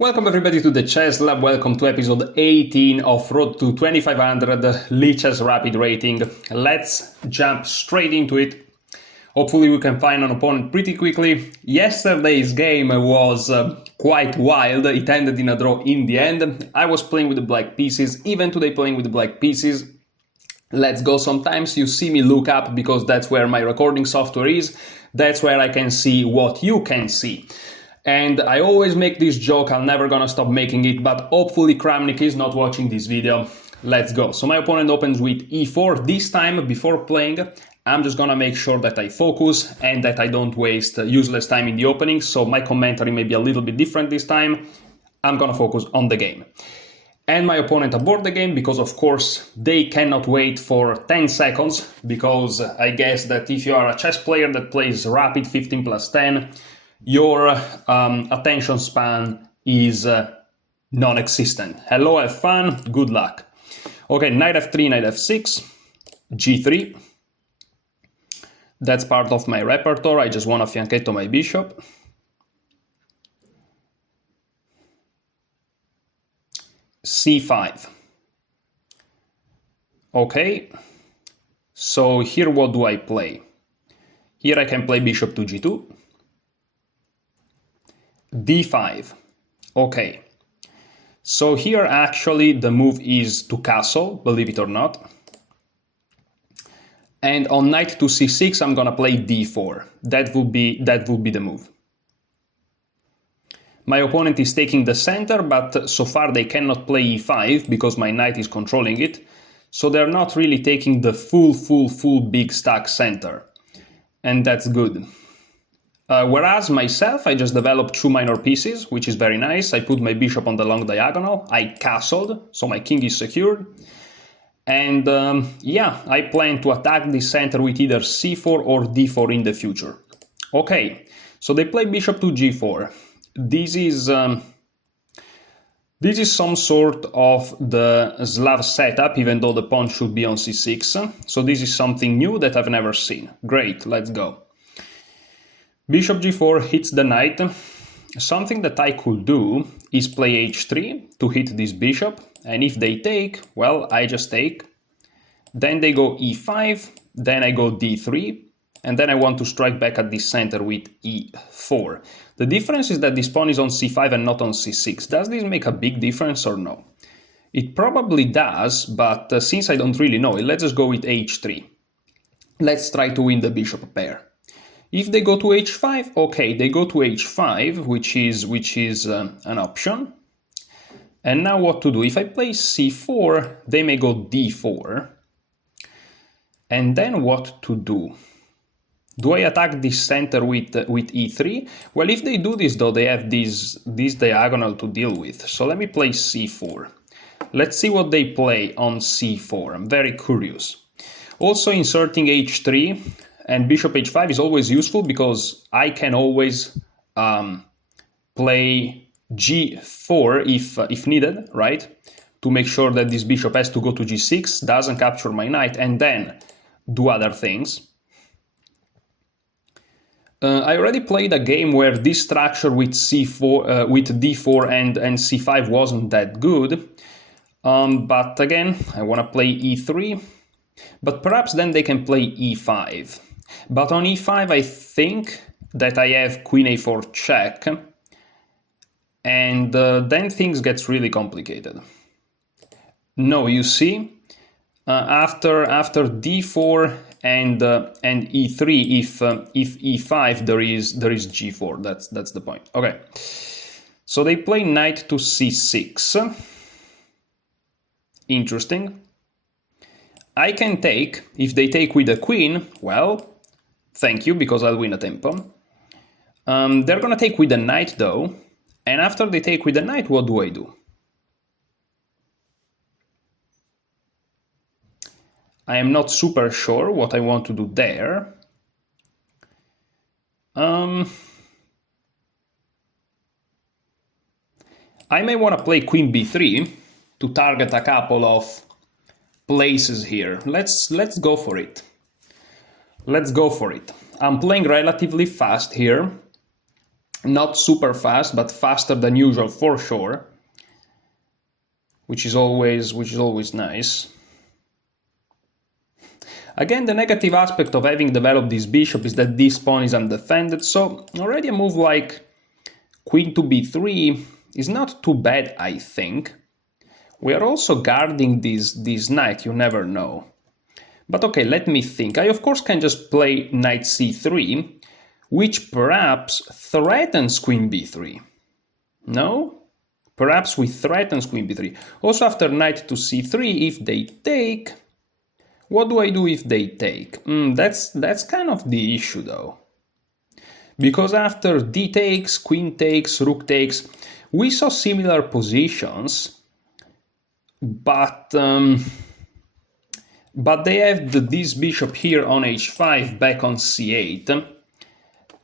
Welcome everybody to the Chess Lab, welcome to episode 18 of Road to 2500 Lichess Rapid Rating. Let's jump straight into it. Hopefully we can find an opponent pretty quickly. Yesterday's game was quite wild, it ended in a draw in the end. I was playing with the black pieces, even today playing with the black pieces. Let's go. Sometimes you see me look up because that's where my recording software is. That's where I can see what you can see. And I always make this joke, I'm never gonna stop making it, but hopefully Kramnik is not watching this video. Let's go. So my opponent opens with e4. This time, before playing, I'm just gonna make sure that I focus and that I don't waste useless time in the opening, so my commentary may be a little bit different this time. I'm gonna focus on the game. And my opponent aboard the game because, of course, they cannot wait for 10 seconds, because I guess that if you are a chess player that plays rapid 15 plus 10, your attention span is non-existent. Hello, have fun, good luck. Okay, knight f3, knight f6, g3. That's part of my repertoire, I just want to fianchetto my bishop. c5. Okay, so here what do I play? Here I can play bishop to g2. d5. Okay, so here actually the move is to castle, believe it or not. And on knight to c6 I'm gonna play d4. That will be the move. My opponent is taking the center, but so far they cannot play e5 because my knight is controlling it. So they're not really taking the full big stack center. And that's good. Whereas myself, I just developed two minor pieces, which is very nice. I put my bishop on the long diagonal, I castled, so my king is secured. And yeah, I plan to attack the center with either c4 or d4 in the future. Okay, so they play bishop to g4. This is some sort of the Slav setup, even though the pawn should be on c6. So this is something new that I've never seen. Great, let's go. Bishop g4 hits the knight. Something that I could do is play h3 to hit this bishop, and if they take, well, I just take. Then they go e5, then I go d3, and then I want to strike back at the center with e4. The difference is that this pawn is on c5 and not on c6. Does this make a big difference or no? It probably does, but since I don't really know it, let's just go with h3. Let's try to win the bishop pair. If they go to h5, okay, they go to h5, which is an option. And now what to do? If I play c4, they may go d4. And then what to do? Do I attack this center with e3? Well, if they do this, though, they have this diagonal to deal with. So let me play c4. Let's see what they play on c4. I'm very curious. Also, inserting h3 and bishop h5 is always useful because I can always play g4 if needed, right? To make sure that this bishop has to go to g6, doesn't capture my knight, and then do other things. I already played a game where this structure with c4, with d4 and c5 wasn't that good. But again, I want to play e3. But perhaps then they can play e5. But on e5 I think that I have queen a4 check. And then things get really complicated. No, you see, after d4 and e3, if e5 there is g4. That's the point. Okay, so they play knight to c6. Interesting. I can take. If they take with a queen, well, thank you, because I'll win a tempo. They're gonna take with a knight though, and after they take with a knight, what do I do? I am not super sure what I want to do there. I may want to play queen b3 to target a couple of places here. Let's go for it. Let's go for it. I'm playing relatively fast here. Not super fast, but faster than usual for sure, which is always nice. Again, the negative aspect of having developed this bishop is that this pawn is undefended, so already a move like queen to b3 is not too bad, I think. We are also guarding this knight, you never know. But okay, let me think. I of course can just play knight c3, which perhaps threatens queen b3. No? Perhaps we threatens queen b3. Also after knight to c3, if they take... What do I do if they take? That's kind of the issue though. Because after d takes, queen takes, rook takes, we saw similar positions, but they have this bishop here on h5 back on c8,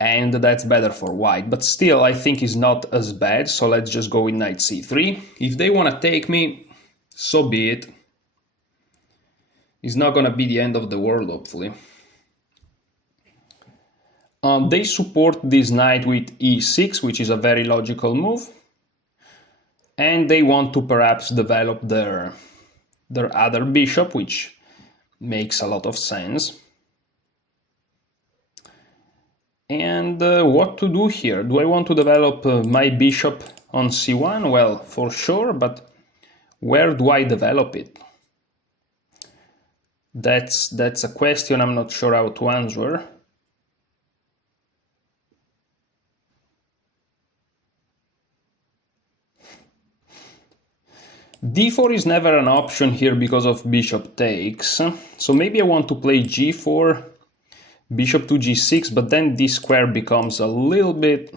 and that's better for white. But still, I think it's not as bad, so let's just go with knight c3. If they want to take me, so be it. It's not going to be the end of the world, hopefully. They support this knight with e6, which is a very logical move. And they want to perhaps develop their other bishop, which makes a lot of sense. And what to do here? Do I want to develop my bishop on c1? Well, for sure, but where do I develop it? That's a question I'm not sure how to answer. d4 is never an option here because of bishop takes. So maybe I want to play g4, bishop to g6, but then this square becomes a little bit,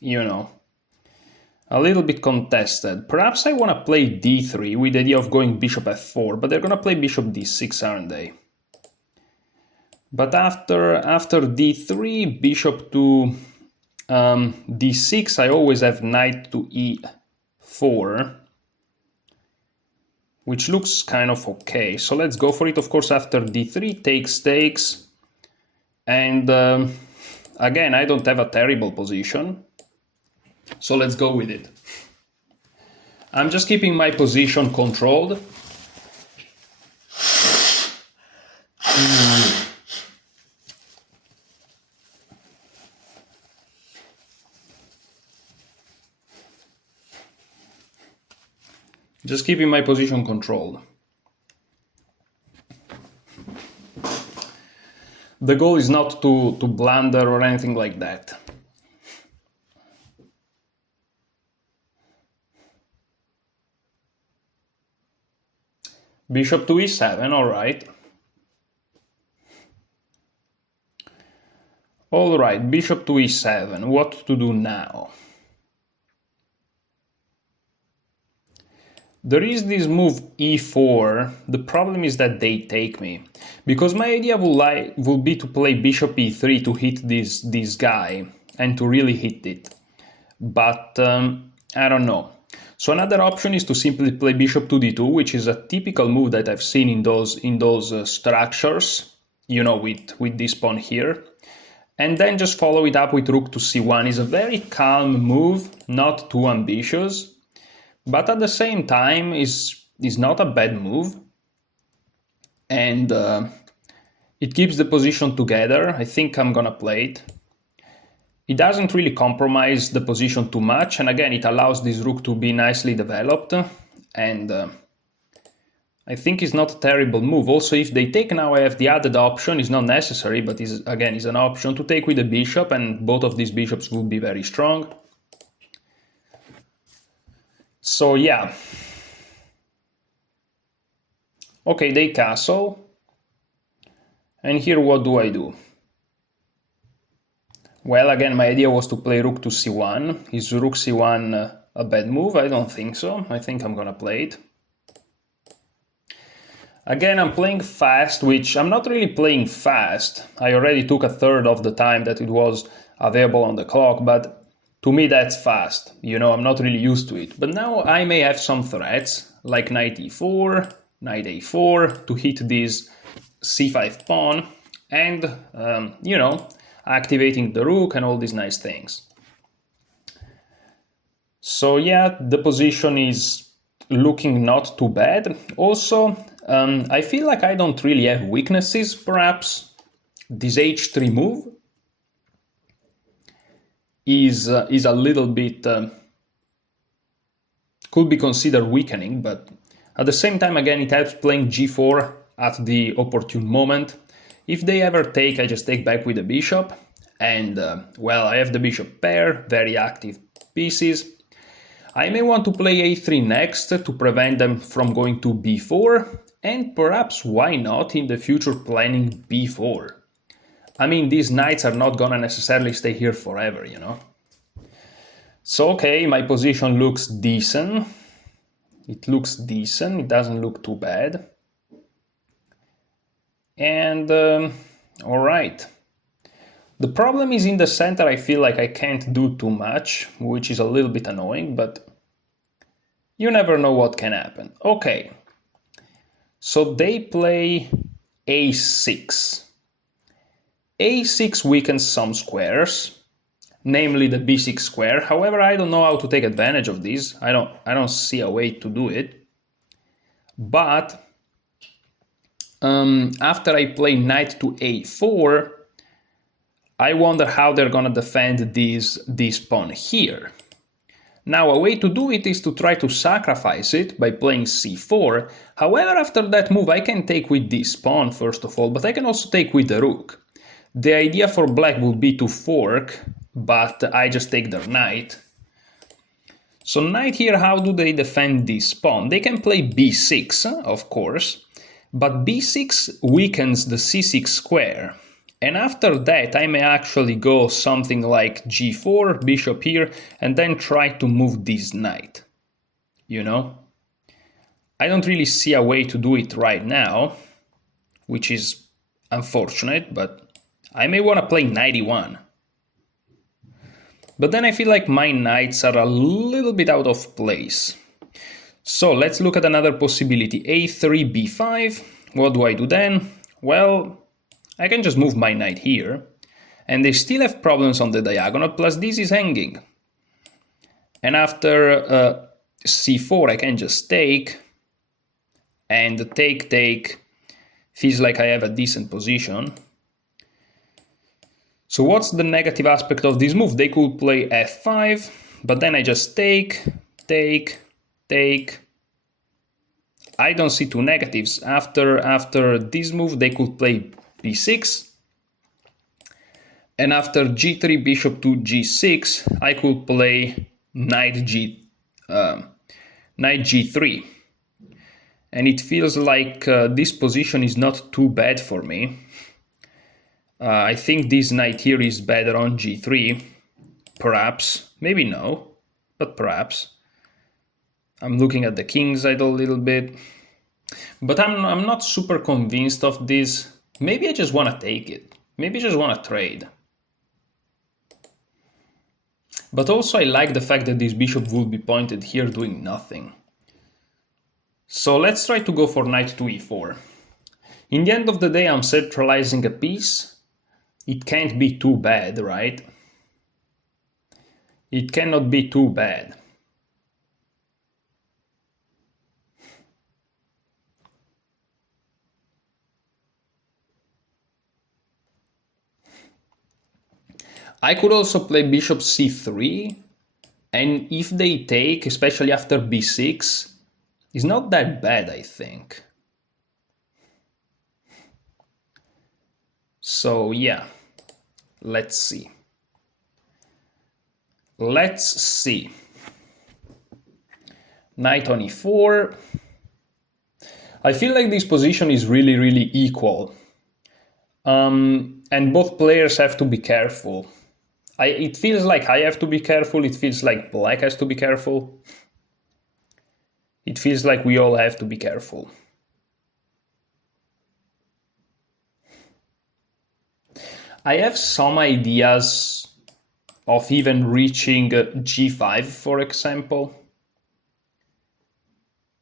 you know, a little bit contested. Perhaps I want to play d3 with the idea of going bishop f4, but they're going to play bishop d6, aren't they? But after d3, bishop to d6, I always have knight to e4, which looks kind of okay. So let's go for it. Of course, after d3, takes, and again, I don't have a terrible position. So let's go with it. I'm just keeping my position controlled. Just keeping my position controlled. The goal is not to blunder or anything like that. Bishop to e7, alright. Alright, bishop to e7. What to do now? There is this move e4. The problem is that they take me. Because my idea will be to play bishop e3 to hit this guy and to really hit it. But I don't know. So another option is to simply play bishop to d2, which is a typical move that I've seen in those structures, you know, with this pawn here. And then just follow it up with rook to c1. It's a very calm move, not too ambitious. But at the same time, is not a bad move, and it keeps the position together. I think I'm gonna play it. It doesn't really compromise the position too much, and again, it allows this rook to be nicely developed, and I think it's not a terrible move. Also, if they take now, I have the added option. It's not necessary, but is an option to take with the bishop, and both of these bishops will be very strong. So yeah, okay, they castle, and here what do I do? Well, again, my idea was to play rook to c1. Is rook c1 a bad move? I don't think so. I think I'm gonna play it. Again, I'm playing fast, which I'm not really playing fast. I already took a third of the time that it was available on the clock, but to me, that's fast. You know, I'm not really used to it. But now I may have some threats, like knight e4, knight a4, to hit this c5 pawn, and, you know, activating the rook and all these nice things. So yeah, the position is looking not too bad. Also, I feel like I don't really have weaknesses, perhaps. This h3 move is a little bit, could be considered weakening, but at the same time, again, it helps playing g4 at the opportune moment. If they ever take, I just take back with the bishop, and well, I have the bishop pair, very active pieces. I may want to play a3 next to prevent them from going to b4, and perhaps why not in the future planning b4. I mean, these knights are not gonna necessarily stay here forever, you know? So okay, my position looks decent. It looks decent, it doesn't look too bad. And alright. The problem is in the center, I feel like I can't do too much, which is a little bit annoying, but you never know what can happen. Okay, so they play a6. a6 weakens some squares, namely the b6 square. However, I don't know how to take advantage of this. I don't see a way to do it. But after I play knight to a4, I wonder how they're gonna defend this pawn here. Now, a way to do it is to try to sacrifice it by playing c4. However, after that move, I can take with this pawn, first of all, but I can also take with the rook. The idea for black would be to fork, but I just take their knight. So knight here, how do they defend this pawn? They can play b6, of course, but b6 weakens the c6 square. And after that, I may actually go something like g4, bishop here, and then try to move this knight. You know? I don't really see a way to do it right now, which is unfortunate, but I may want to play knight e1. But then I feel like my knights are a little bit out of place. So let's look at another possibility. a3, b5. What do I do then? Well, I can just move my knight here, and they still have problems on the diagonal, plus this is hanging. And after c4, I can just take, and the take feels like I have a decent position. So what's the negative aspect of this move? They could play f5, but then I just take. I don't see two negatives. After this move, they could play b6, and after g3 bishop to g6, I could play knight g3, and it feels like this position is not too bad for me. I think this knight here is better on g3, perhaps, maybe no, but perhaps. I'm looking at the king side a little bit, but I'm not super convinced of this. Maybe I just want to take it. Maybe I just want to trade. But also I like the fact that this bishop will be pointed here doing nothing. So let's try to go for knight to e4. In the end of the day, I'm centralizing a piece. It can't be too bad, right? It cannot be too bad. I could also play bishop c3, and if they take, especially after b6, it's not that bad, I think. So yeah, let's see. Let's see. Knight on e4. I feel like this position is really equal. And both players have to be careful. It feels like I have to be careful, it feels like black has to be careful. It feels like we all have to be careful. I have some ideas of even reaching g5, for example,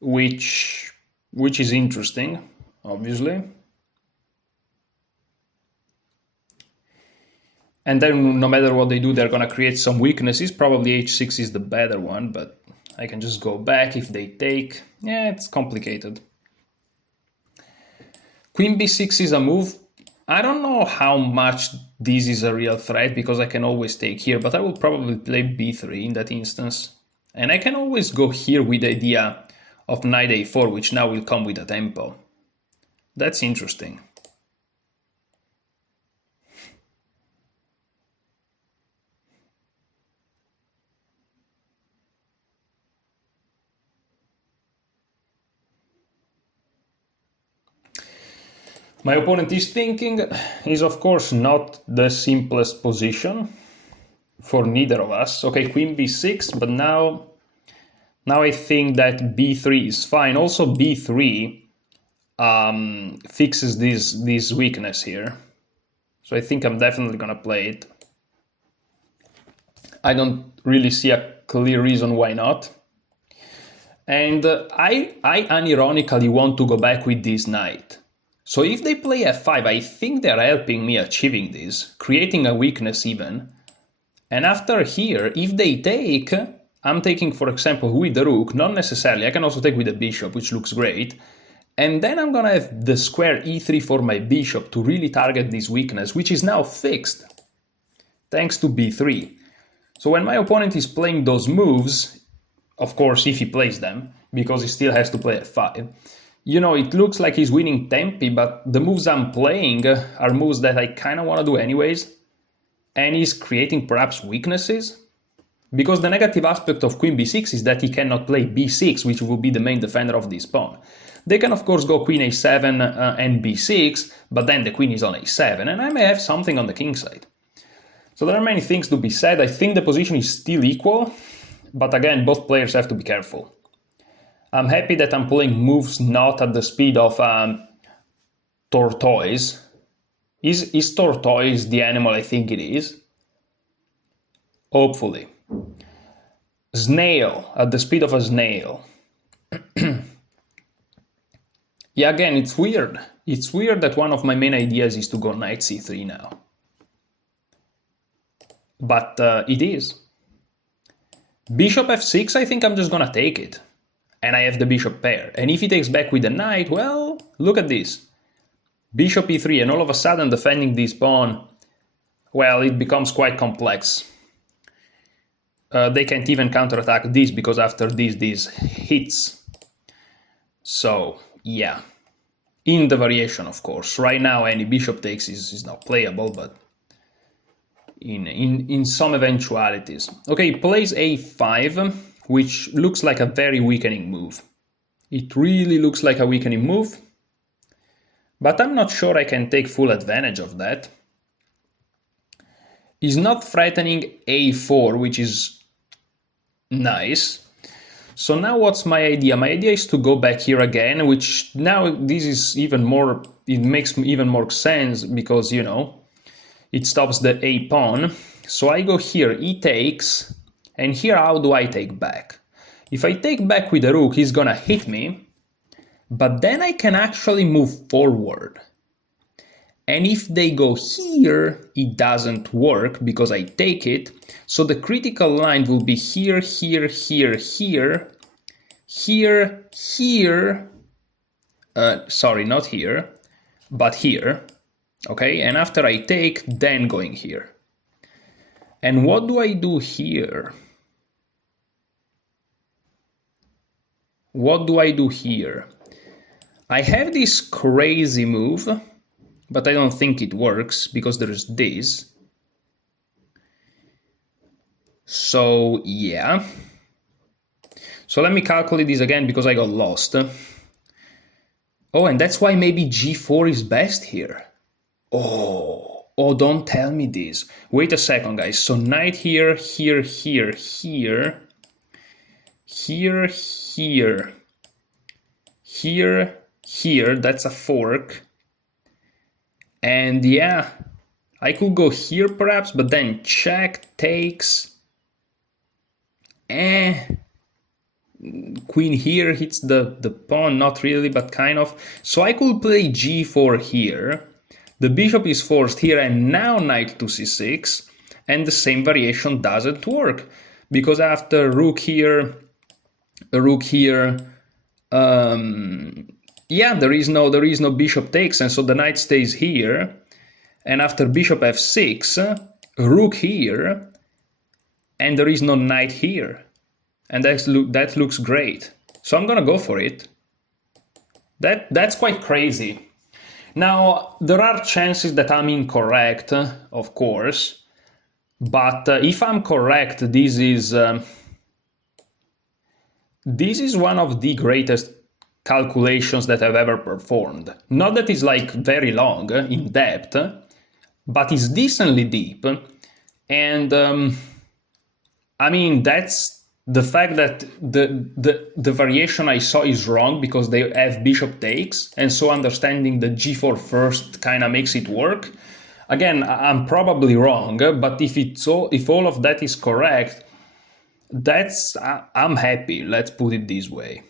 which is interesting, obviously. And then no matter what they do, they're going to create some weaknesses. Probably h6 is the better one, but I can just go back if they take. Yeah, it's complicated. Queen b6 is a move. I don't know how much this is a real threat because I can always take here, but I will probably play b3 in that instance. And I can always go here with the idea of knight a4, which now will come with a tempo. That's interesting. My opponent is thinking is of course not the simplest position for neither of us. Okay, queen b6, but now I think that b3 is fine. Also b3 fixes this weakness here. So I think I'm definitely gonna play it. I don't really see a clear reason why not. And I unironically want to go back with this knight. So if they play f5, I think they're helping me achieving this, creating a weakness even. And after here, if they take, I'm taking, for example, with the rook, not necessarily, I can also take with the bishop, which looks great. And then I'm gonna have the square e3 for my bishop to really target this weakness, which is now fixed, thanks to b3. So when my opponent is playing those moves, of course, if he plays them, because he still has to play f5, you know, it looks like he's winning tempi, but the moves I'm playing are moves that I kind of want to do anyways, and he's creating perhaps weaknesses. Because the negative aspect of queen b6 is that he cannot play b6, which will be the main defender of this pawn. They can of course go queen a7 and b6, but then the queen is on a7, and I may have something on the king side. So there are many things to be said. I think the position is still equal, but again, both players have to be careful. I'm happy that I'm playing moves not at the speed of tortoise. Is tortoise the animal I think it is? Hopefully. Snail, at the speed of a snail. Yeah, again, it's weird. It's weird that one of my main ideas is to go knight c3 now. But it is. Bishop f6, I think I'm just gonna take it. And I have the bishop pair. And if he takes back with the knight, well, look at this. Bishop e3, and all of a sudden defending this pawn, well, it becomes quite complex. They can't even counterattack this because after this hits. So, yeah. In the variation, of course. Right now, any bishop takes is not playable, but in some eventualities. Okay, plays a5, which looks like a very weakening move. It really looks like a weakening move, but I'm not sure I can take full advantage of that. He's not threatening a4, which is nice. So now what's my idea? My idea is to go back here again, which now this is even more, it makes even more sense because, you know, it stops the a pawn. So I go here, he takes, and here how do I take back? If I take back with the rook, he's gonna hit me, but then I can actually move forward. And if they go here, it doesn't work because I take it. So the critical line will be here, here, here, here, here, here, sorry, not here, but here, okay? And after I take, then going here. And what do I do here? What do I do here? I have this crazy move, but I don't think it works because there's this. So, yeah. So let me calculate this again because I got lost. Oh, and that's why maybe g4 is best here. Oh, don't tell me this. Wait a second, guys. So knight here, here, here, here, here, here, here, here. That's a fork. And yeah, I could go here perhaps, but then check, takes. Queen here hits the pawn, not really, but kind of. So I could play g4 here. The bishop is forced here, and now knight to c6, and the same variation doesn't work, because after rook here, yeah, there is no bishop takes, and so the knight stays here, and after bishop f6, rook here, and there is no knight here, and that looks great. So I'm gonna go for it. That's quite crazy. Now, there are chances that I'm incorrect, of course, but if I'm correct, this is one of the greatest calculations that I've ever performed. Not that it's like very long, in depth, but it's decently deep, and I mean, that's the fact that the variation I saw is wrong because they have bishop takes, and so understanding the g4 first kind of makes it work. Again, I'm probably wrong, but if all of that is correct, I'm happy. Let's put it this way.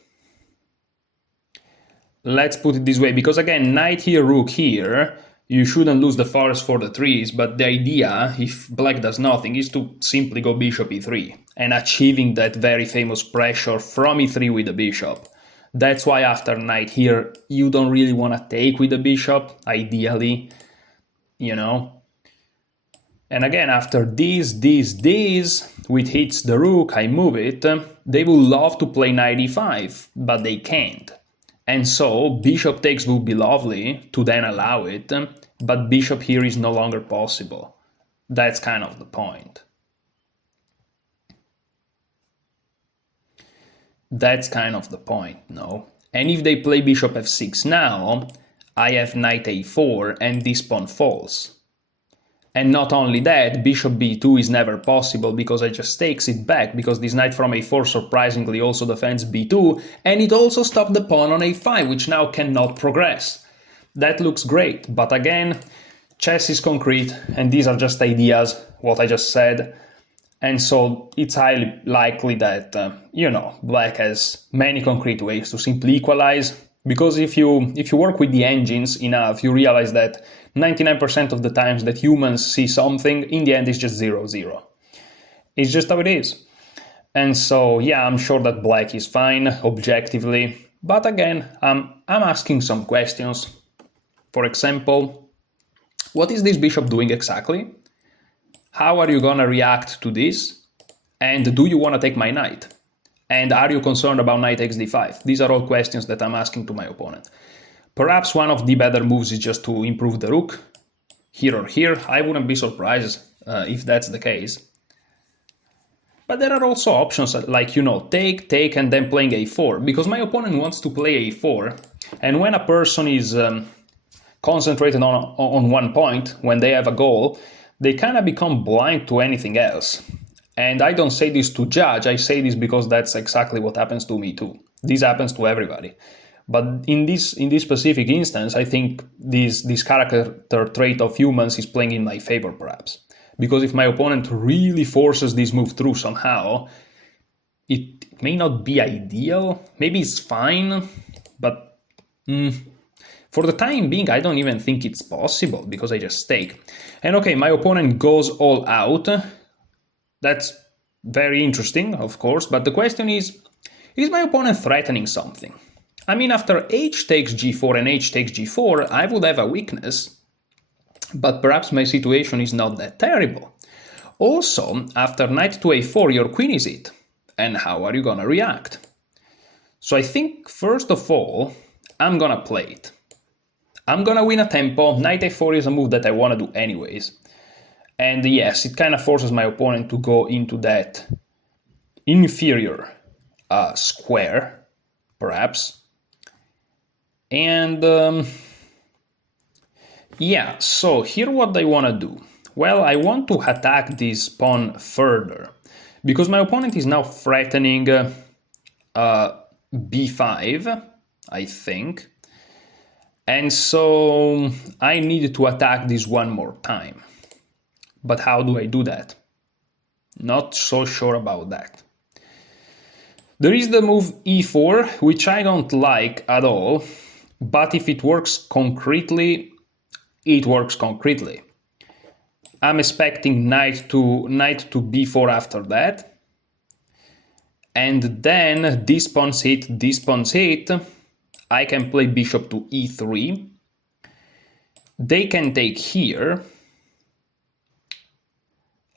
Because again, knight here, rook here, you shouldn't lose the forest for the trees, but the idea, if black does nothing, is to simply go bishop e3, and achieving that very famous pressure from e3 with the bishop. That's why after knight here, you don't really want to take with the bishop, ideally, you know. And again, after this, which hits the rook, I move it, they would love to play knight e5, but they can't. And so bishop takes would be lovely to then allow it, but bishop here is no longer possible. That's kind of the point. No? And if they play bishop f6 now, I have knight a4 and this pawn falls. And not only that, bishop b2 is never possible because I just takes it back, because this knight from a4 surprisingly also defends b2, and it also stopped the pawn on a5, which now cannot progress. That looks great, but again, chess is concrete, and these are just ideas, what I just said, and so it's highly likely that, black has many concrete ways to simply equalize, because if you work with the engines enough, you realize that 99% of the times that humans see something, in the end it's just 0-0. It's just how it is. And so, yeah, I'm sure that black is fine, objectively, but again, I'm asking some questions. For example, what is this bishop doing exactly? How are you gonna react to this? And do you want to take my knight? And are you concerned about knight takes d5? These are all questions that I'm asking to my opponent. Perhaps one of the better moves is just to improve the rook, here or here. I wouldn't be surprised if that's the case. But there are also options like, take, and then playing a4, because my opponent wants to play a4, and when a person is concentrated on one point, when they have a goal, they kind of become blind to anything else. And I don't say this to judge, I say this because that's exactly what happens to me too. This happens to everybody. But in this specific instance, I think this character trait of humans is playing in my favor, perhaps. Because if my opponent really forces this move through somehow, it may not be ideal. Maybe it's fine, but for the time being, I don't even think it's possible, because I just take. And okay, my opponent goes all out. That's very interesting, of course, but the question is my opponent threatening something? I mean, after h takes g4 and h takes g4, I would have a weakness, but perhaps my situation is not that terrible. Also, after knight to a4, your queen is it, and how are you gonna react? So I think, first of all, I'm gonna play it. I'm gonna win a tempo. Knight a4 is a move that I wanna do anyways. And yes, it kind of forces my opponent to go into that inferior square, perhaps. And yeah, so here what I want to do. Well, I want to attack this pawn further, because my opponent is now threatening b5, I think. And so I need to attack this one more time. But how do I do that? Not so sure about that. There is the move e4, which I don't like at all, but if it works concretely, it works concretely. I'm expecting knight to b4 after that. And then this pawn's hit, I can play bishop to e3. They can take here,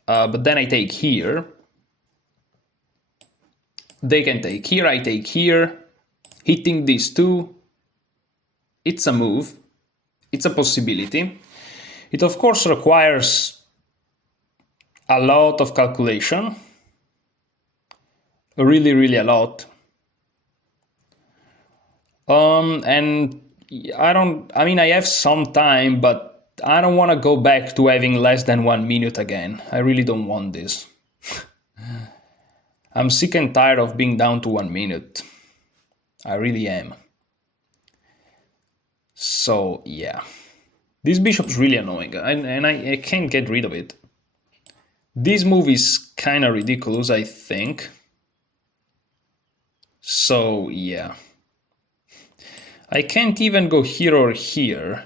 but then I take here. They can take here, I take here, hitting these two. It's a move, it's a possibility. It of course requires a lot of calculation, really a lot. And I have some time, but I don't want to go back to having less than 1 minute again. I really don't want this. I'm sick and tired of being down to 1 minute. I really am. So yeah, this bishop's really annoying, and I can't get rid of it. This move is kind of ridiculous, I think. So yeah, I can't even go here or here.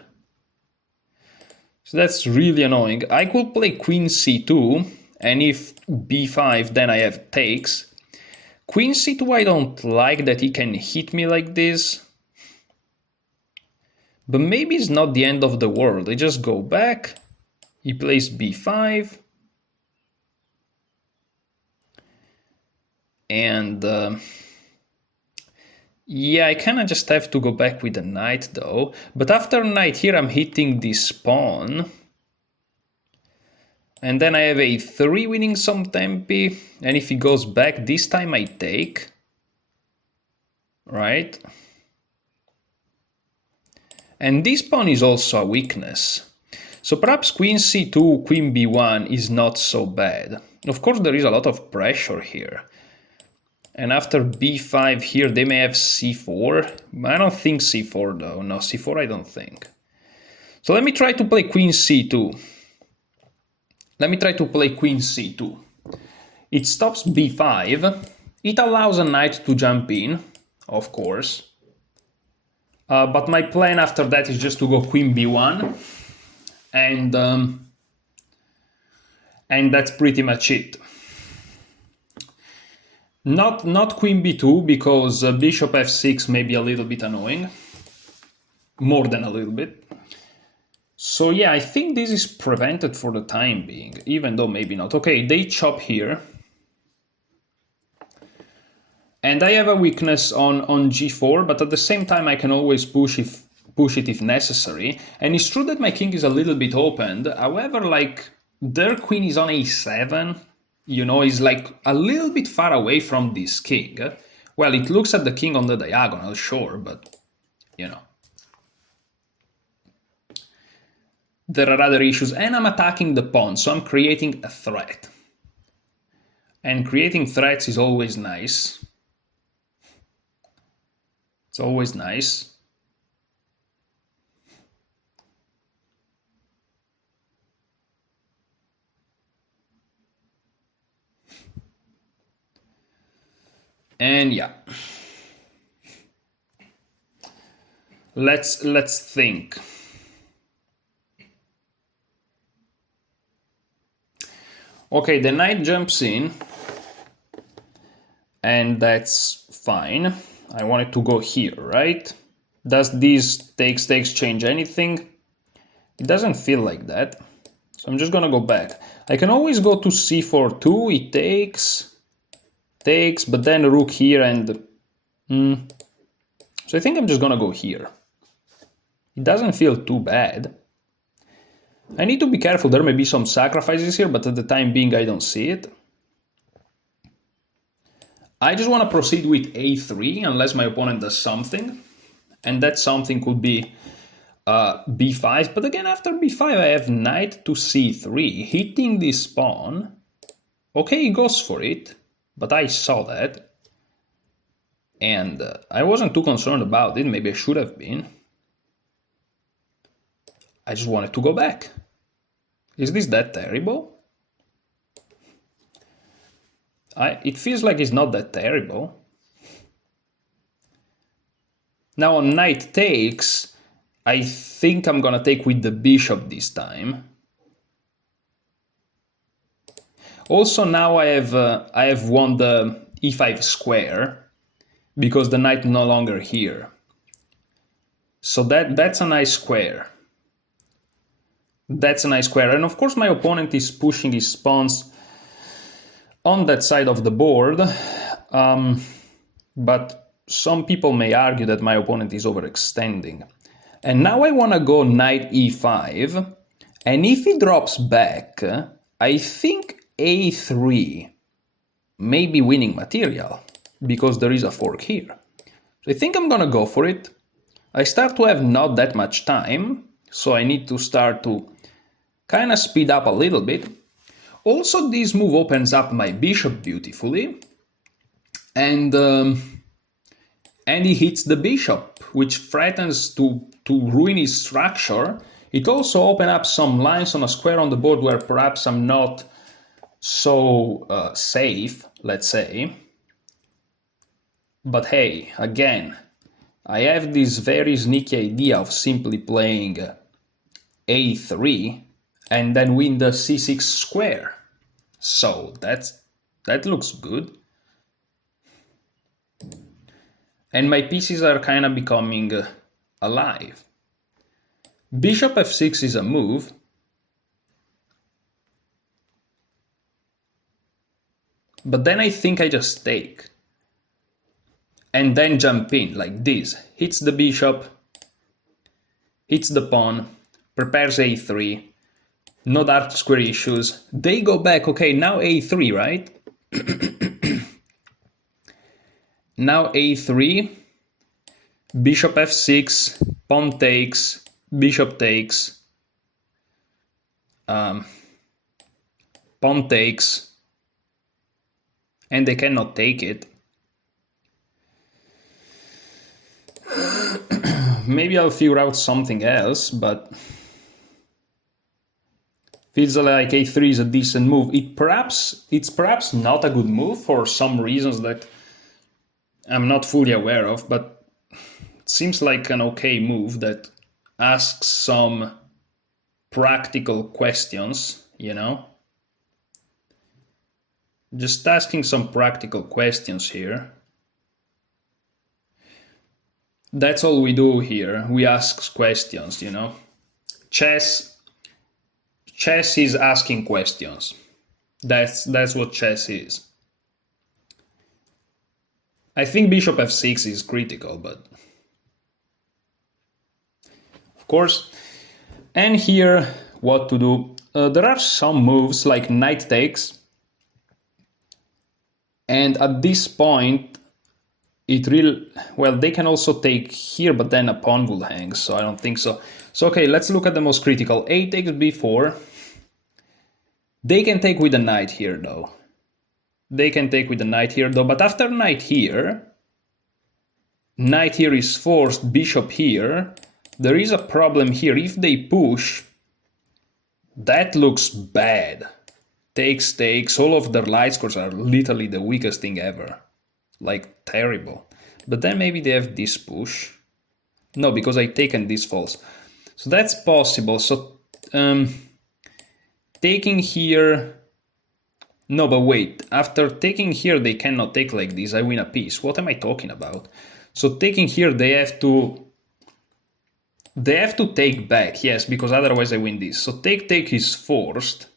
So that's really annoying. I could play queen c2, and if b5, then I have takes. Queen c2, I don't like that he can hit me like this. But maybe it's not the end of the world. I just go back. He plays b5. And yeah, I kind of just have to go back with the knight though. But after knight here, I'm hitting this pawn. And then I have a3 winning some tempi. And if he goes back, this time I take. Right? And this pawn is also a weakness. So perhaps queen c2, queen b1 is not so bad. Of course, there is a lot of pressure here. And after b5 here, they may have c4. I don't think c4 though. No, c4 I don't think. So let me try to play queen c2. Let me try to play queen c2. It stops b5. It allows a knight to jump in, of course. But my plan after that is just to go queen b1. And that's pretty much it. Not queen b2, because bishop f6 may be a little bit annoying. More than a little bit. So yeah, I think this is prevented for the time being, even though maybe not. Okay, they chop here. And I have a weakness on g4, but at the same time I can always push it if necessary. And it's true that my king is a little bit opened. However, like, their queen is on a7, you know, is like a little bit far away from this king. Well, it looks at the king on the diagonal, sure, but, you know. There are other issues, and I'm attacking the pawn, so I'm creating a threat. And creating threats is always nice. It's always nice. And yeah. Let's think. Okay, the knight jumps in, and that's fine. I wanted to go here, right? Does this takes change anything? It doesn't feel like that. So I'm just gonna go back. I can always go to c4 too. It takes, but then rook here and... So I think I'm just gonna go here. It doesn't feel too bad. I need to be careful, there may be some sacrifices here, but at the time being I don't see it. I just want to proceed with a3 unless my opponent does something. And that something could be b5. But again, after b5 I have knight to c3, hitting this pawn. Okay, he goes for it, but I saw that. And I wasn't too concerned about it, maybe I should have been. I just wanted to go back. Is this that terrible? It feels like it's not that terrible. Now on knight takes, I think I'm gonna take with the bishop this time. Also, now I have won the e5 square because the knight no longer here. So that's a nice square. That's a nice square. And of course my opponent is pushing his pawns on that side of the board. But some people may argue that my opponent is overextending. And now I want to go knight e5. And if he drops back, I think a3 may be winning material because there is a fork here. So I think I'm going to go for it. I start to have not that much time, so I need to start to kind of speed up a little bit. Also, this move opens up my bishop beautifully, and he hits the bishop, which threatens to ruin his structure. It also opens up some lines on a square on the board where perhaps I'm not so safe, let's say. But hey, again, I have this very sneaky idea of simply playing a3 and then win the c6 square. So that looks good. And my pieces are kind of becoming alive. Bishop f6 is a move. But then I think I just take. And then jump in like this. Hits the bishop, hits the pawn, prepares a3. No dark square issues. They go back. Okay, now a3, right? Now a3, bishop f6, pawn takes, bishop takes, pawn takes, and they cannot take it. Maybe I'll figure out something else, but feels like a3 is a decent move. It's perhaps not a good move for some reasons that I'm not fully aware of, but it seems like an okay move that asks some practical questions, you know? Just asking some practical questions here. That's all we do here. We ask questions, you know? Chess is asking questions. That's what chess is. I think bishop f6 is critical, but of course. And here, what to do? There are some moves like knight takes, and at this point, they can also take here, but then a pawn will hang, so I don't think so. So okay, let's look at the most critical. A takes b4. They can take with the knight here, though. But after knight here is forced, bishop here. There is a problem here. If they push, that looks bad. Takes, all of their light scores are literally the weakest thing ever. Like, terrible. But then maybe they have this push. No, because I taken this false. So that's possible. So, taking here... No, but wait. After taking here, they cannot take like this. I win a piece. What am I talking about? So taking here, they have to take back. Yes, because otherwise I win this. So take is forced.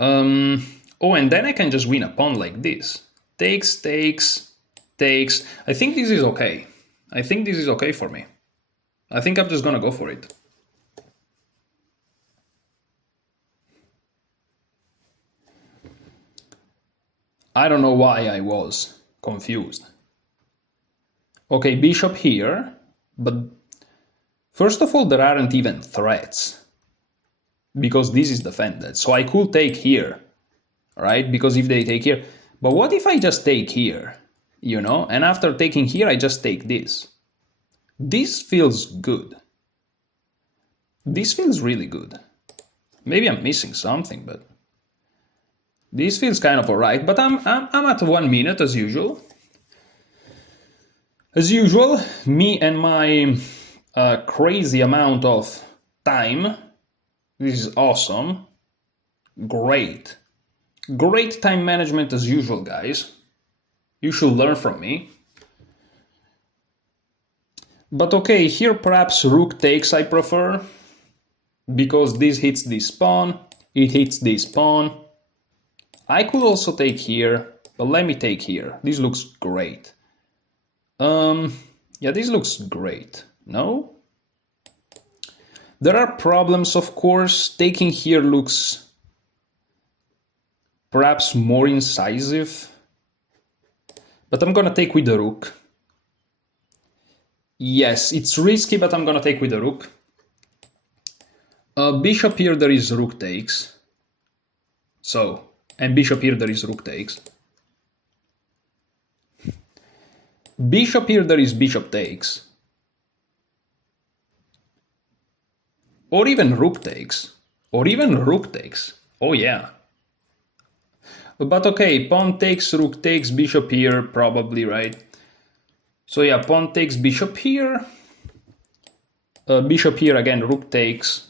Oh, and then I can just win a pawn like this. Takes. I think this is okay. I think this is okay for me. I think I'm just gonna go for it. I don't know why I was confused. Okay, bishop here, but first of all, there aren't even threats because this is defended. So I could take here, right? Because if they take here, but what if I just take here, you know? And after taking here, I just take this. This feels good. This feels really good. Maybe I'm missing something, but this feels kind of alright. But I'm at 1 minute as usual. As usual, me and my a crazy amount of time. This is awesome. Great. Great time management as usual, guys. You should learn from me. But okay, here perhaps rook takes I prefer, because this hits this pawn, it hits this pawn. I could also take here, but let me take here. This looks great. Yeah, this looks great. No? There are problems, of course. Taking here looks perhaps more incisive, but I'm gonna take with the rook. Yes, it's risky, but I'm gonna take with the rook. Bishop here, there is rook takes. So, and bishop here, there is rook takes. Bishop here, there is bishop takes. Or even rook takes. Or even rook takes. Oh yeah. But okay, pawn takes, rook takes, bishop here, probably, right? So yeah, pawn takes, bishop here. Bishop here again, rook takes.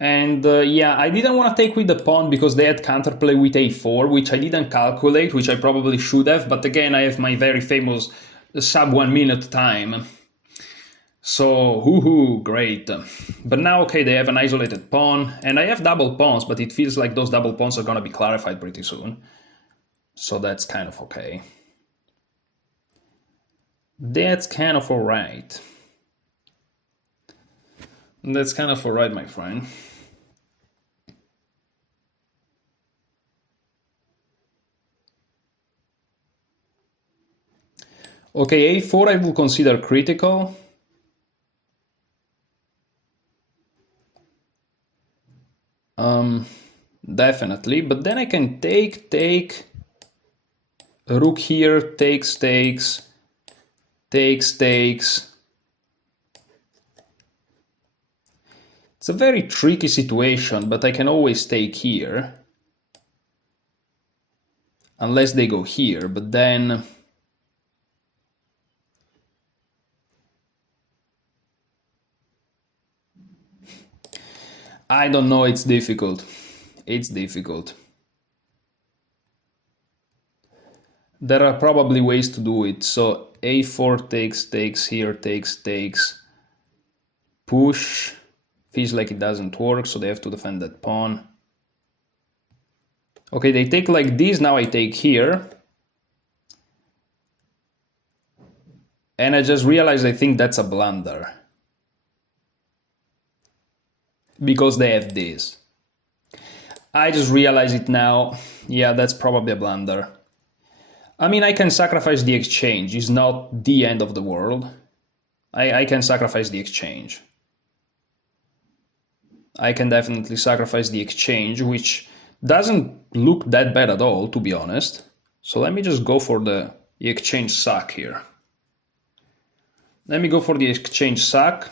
And yeah, I didn't want to take with the pawn because they had counterplay with a4, which I didn't calculate, which I probably should have. But again, I have my very famous sub 1 minute time. So, woohoo, great. But now, okay, they have an isolated pawn, and I have double pawns, but it feels like those double pawns are gonna be clarified pretty soon. So that's kind of okay. That's kind of alright. That's kind of alright, my friend. Okay, a4 I will consider critical. Definitely, but then I can take, rook here, takes, takes. It's a very tricky situation, but I can always take here. Unless they go here, but then... I don't know, it's difficult. It's difficult. There are probably ways to do it. So a4 takes here, takes. Push. Feels like it doesn't work, so they have to defend that pawn. Okay, they take like this, now I take here. And I just realized I think that's a blunder. Because they have this. I just realize it now. Yeah, that's probably a blunder. I mean, I can sacrifice the exchange. It's not the end of the world. I can sacrifice the exchange. I can definitely sacrifice the exchange, which doesn't look that bad at all, to be honest. So let me just go for the exchange sack here. Let me go for the exchange sack.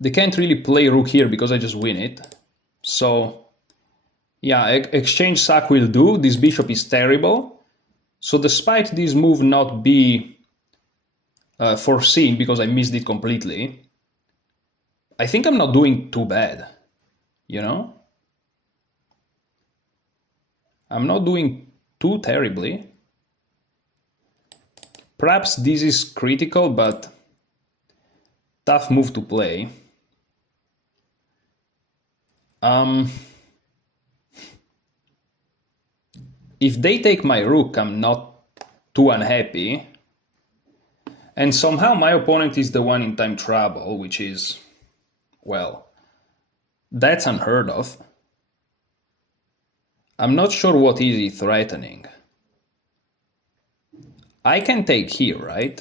They can't really play rook here because I just win it. So, yeah, exchange sack will do. This bishop is terrible. So despite this move not be foreseen because I missed it completely, I think I'm not doing too bad, you know? I'm not doing too terribly. Perhaps this is critical, but tough move to play. If they take my rook, I'm not too unhappy. And somehow my opponent is the one in time trouble, which is, well, that's unheard of. I'm not sure what is he threatening. I can take here, right?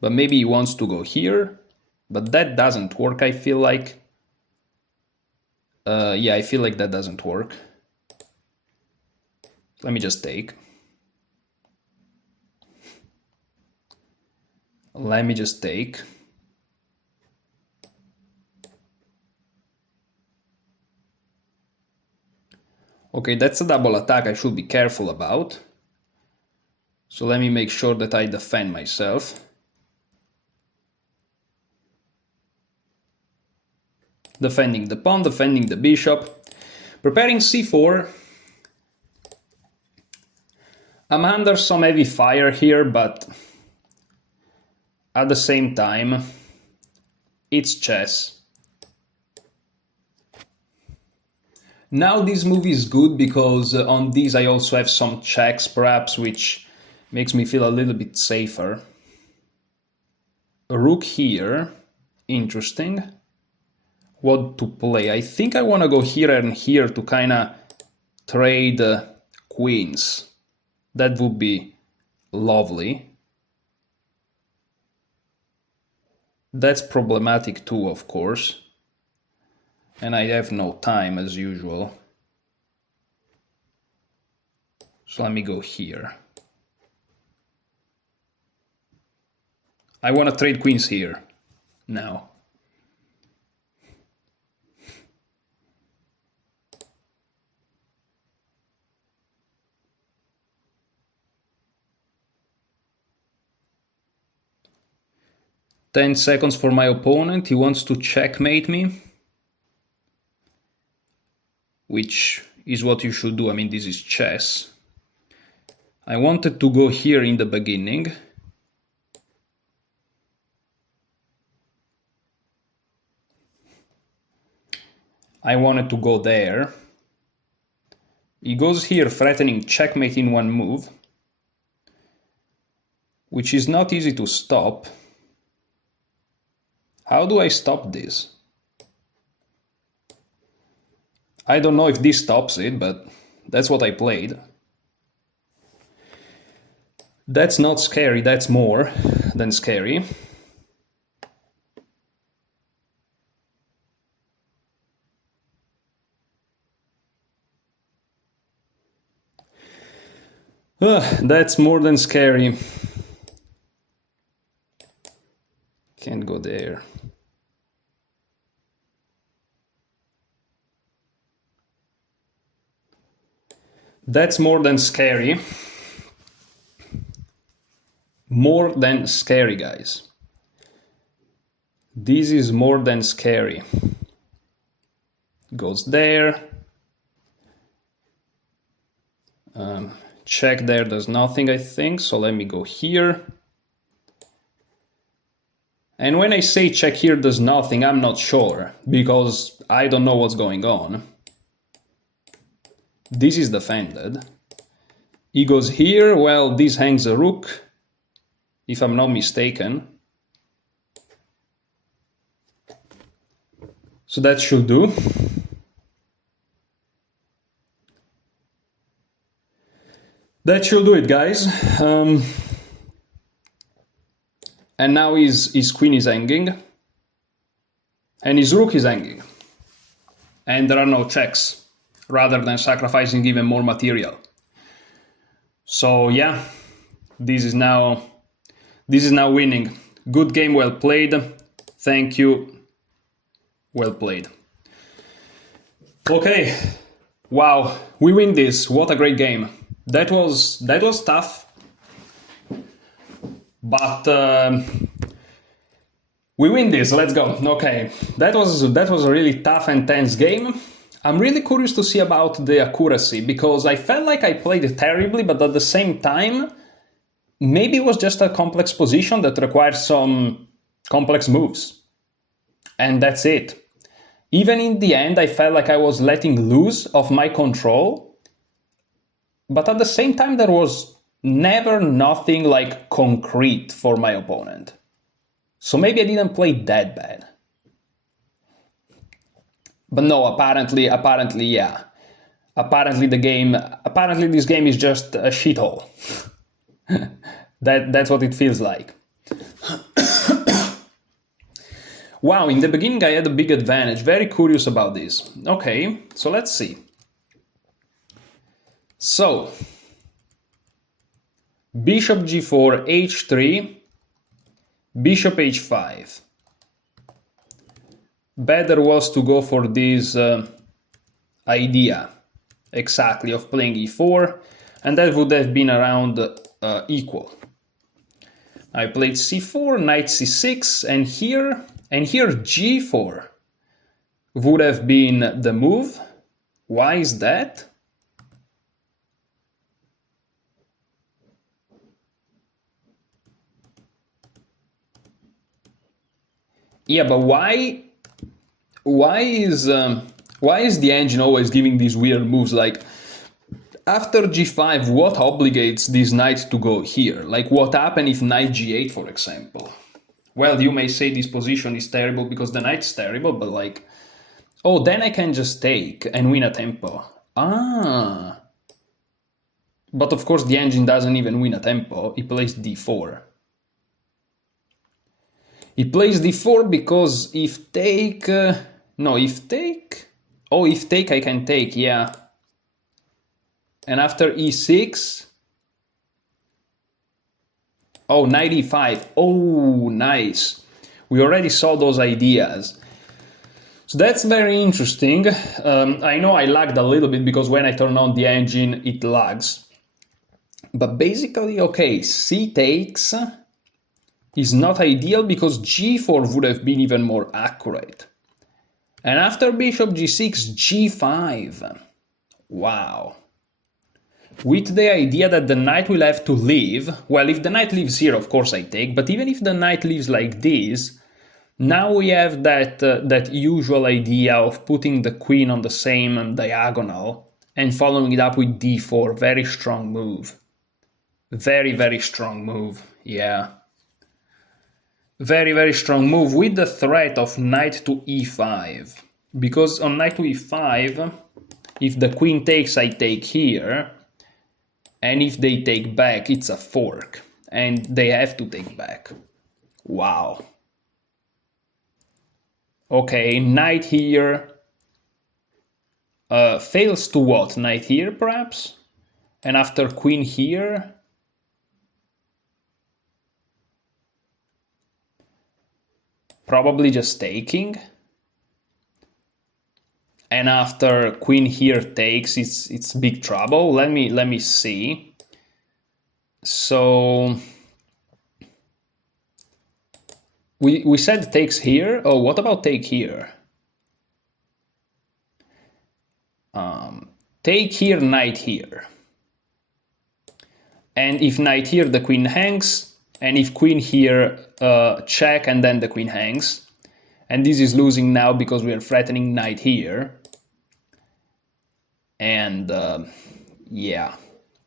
But maybe he wants to go here, but that doesn't work, I feel like. Yeah, I feel like that doesn't work. Let me just take. Let me just take. Okay, that's a double attack I should be careful about. So let me make sure that I defend myself. Defending the pawn, defending the bishop. Preparing c4. I'm under some heavy fire here, but at the same time, it's chess. Now this move is good because on these I also have some checks perhaps, which makes me feel a little bit safer. A rook here, interesting. What to play? I think I want to go here and here to kind of trade queens. That would be lovely. That's problematic too, of course. And I have no time as usual. So let me go here. I want to trade queens here now. Ten seconds for my opponent. He wants to checkmate me, which is what you should do. I mean, this is chess. I wanted to go here in the beginning. I wanted to go there. He goes here threatening checkmate in one move, which is not easy to stop. How do I stop this? I don't know if this stops it, but that's what I played. That's not scary, that's more than scary. That's more than scary. Can't go there. That's more than scary. More than scary, guys. This is more than scary. Goes there. Check there does nothing, I think. So let me go here. And when I say check here does nothing, I'm not sure, because I don't know what's going on. This is defended. He goes here, well, this hangs a rook, if I'm not mistaken. So that should do. That should do it, guys. And now his queen is hanging. And his rook is hanging. And there are no checks, rather than sacrificing even more material. So yeah, this is now winning. Good game, well played. Thank you. Well played. Okay. Wow, we win this. What a great game. That was tough. But we win this, let's go. Okay, that was a really tough and tense game. I'm really curious to see about the accuracy, because I felt like I played it terribly, but at the same time, maybe it was just a complex position that requires some complex moves. And that's it. Even in the end, I felt like I was letting loose of my control, but at the same time, there was never nothing like concrete for my opponent. So maybe I didn't play that bad. But no, apparently, yeah. Apparently this game is just a shithole. That's what it feels like. Wow, in the beginning I had a big advantage. Very curious about this. Okay, so let's see. So, bishop g4, h3, bishop h5. Better was to go for this idea, exactly, of playing e4, and that would have been around equal. I played c4, knight c6, and here g4 would have been the move. Why is that? Yeah, but why is the engine always giving these weird moves? Like, after g5, what obligates this knight to go here? Like, what happened if knight g8, for example? Well, you may say this position is terrible because the knight's terrible, but like, oh, then I can just take and win a tempo. Ah. But of course the engine doesn't even win a tempo, he plays d4. He plays d4 because if take... no, if take... Oh, if take I can take, yeah. And after e6... Oh, knight e5. Oh, nice. We already saw those ideas. So that's very interesting. I know I lagged a little bit because when I turn on the engine, it lags. But basically, okay, c takes is not ideal because g4 would have been even more accurate. And after bishop g6, g5. Wow. With the idea that the knight will have to leave. Well, if the knight leaves here, of course I take, but even if the knight leaves like this, now we have that usual idea of putting the queen on the same diagonal and following it up with d4. Very strong move. Very, very strong move, yeah. Very, very strong move with the threat of knight to e5. Because on knight to e5, if the queen takes, I take here. And if they take back, it's a fork. And they have to take back. Wow. Okay, knight here. Fails to what? Knight here, perhaps? And after queen here... Probably just taking. And after queen here takes, it's big trouble. Let me see. So we said takes here. Oh, what about take here? Take here, knight here. And if knight here, the queen hangs. And if queen here, check, and then the queen hangs. And this is losing now because we are threatening knight here. And yeah.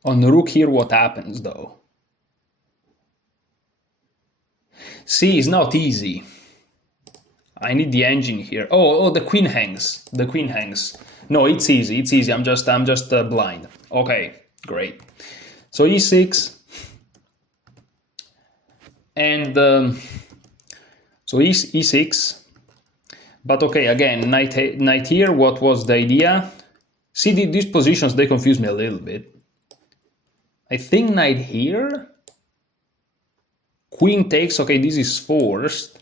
On rook here, what happens though? See, it's not easy. I need the engine here. Oh, the queen hangs. The queen hangs. No, it's easy. It's easy. I'm just blind. Okay, great. So e6. And so e6, but okay, again, knight here, what was the idea? See, these positions, they confuse me a little bit. I think knight here, queen takes, okay, this is forced.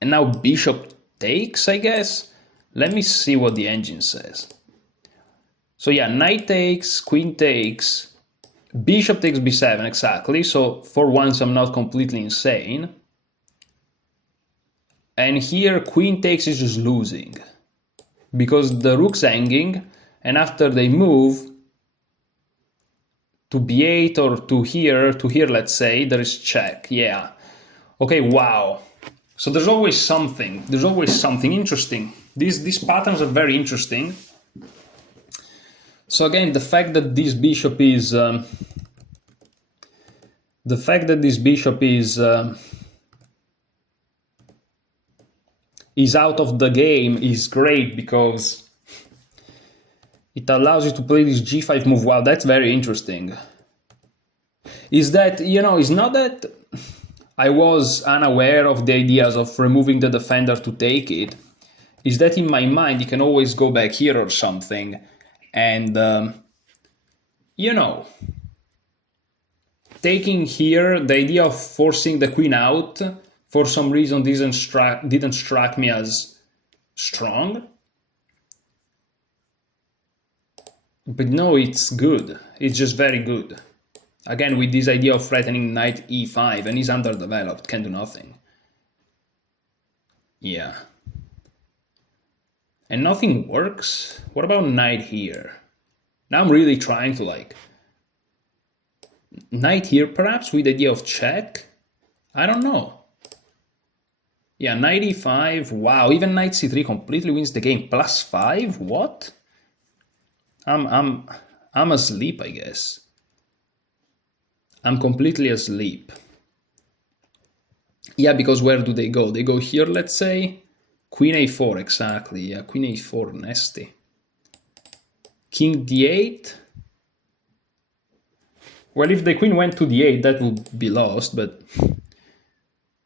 And now bishop takes, I guess. Let me see what the engine says. So yeah, knight takes, queen takes, bishop takes b7, exactly. So for once I'm not completely insane. And here queen takes is just losing. Because the rook's hanging, and after they move to b8 or to here, let's say, there is check, yeah. Okay, wow. So there's always something interesting. These patterns are very interesting. So again, the fact that this bishop is out of the game is great because it allows you to play this g5 move. Wow, that's very interesting. Is that, you know, it's not that I was unaware of the ideas of removing the defender to take it. Is that in my mind you can always go back here or something. And, you know, taking here, the idea of forcing the queen out, for some reason didn't strike me as strong. But no, it's good. It's just very good. Again, with this idea of threatening knight e5, and he's underdeveloped, can do nothing. Yeah. And nothing works? What about knight here? Now I'm really trying to like... Knight here, perhaps, with the idea of check? I don't know. Yeah, knight e5, wow, even knight c3 completely wins the game. +5, what? I'm asleep, I guess. I'm completely asleep. Yeah, because where do they go? They go here, let's say. Queen a4, exactly. Yeah, queen a4, nasty. King d8. Well, if the queen went to d8, that would be lost, but...